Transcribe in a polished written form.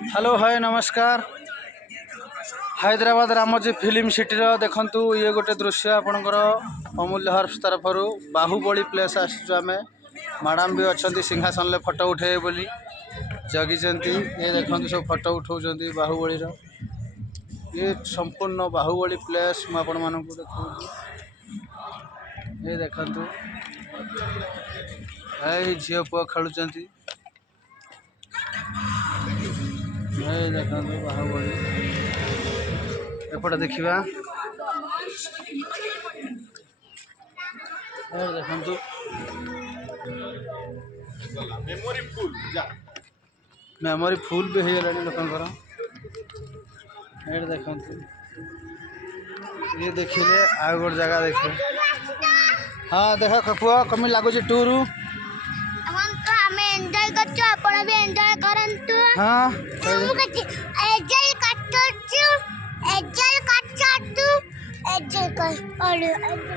Hello hi नमस्कार। Hyderabad Ramoji film city देखंतु ये गोटे दृश्य आपणकर अमूल्य हर्ष तरफ बाहुबली प्लेस आम मैडम भी अच्छा सिंहासन फोटो उठे बोली जगी ये देखते सब फोटो उठाऊँ बाहुबली ये संपूर्ण बाहुबली प्लेस मुझे देखा ये देखु झील पुआ खेलुंच देखो बाहुबली एपटे देखा देखु मेमोरी फुल भी हो गला लोकंर देखु ये देखिले आ गोटे जगह देखे हाँ देख पुआ कमी लगुच टूर हाँ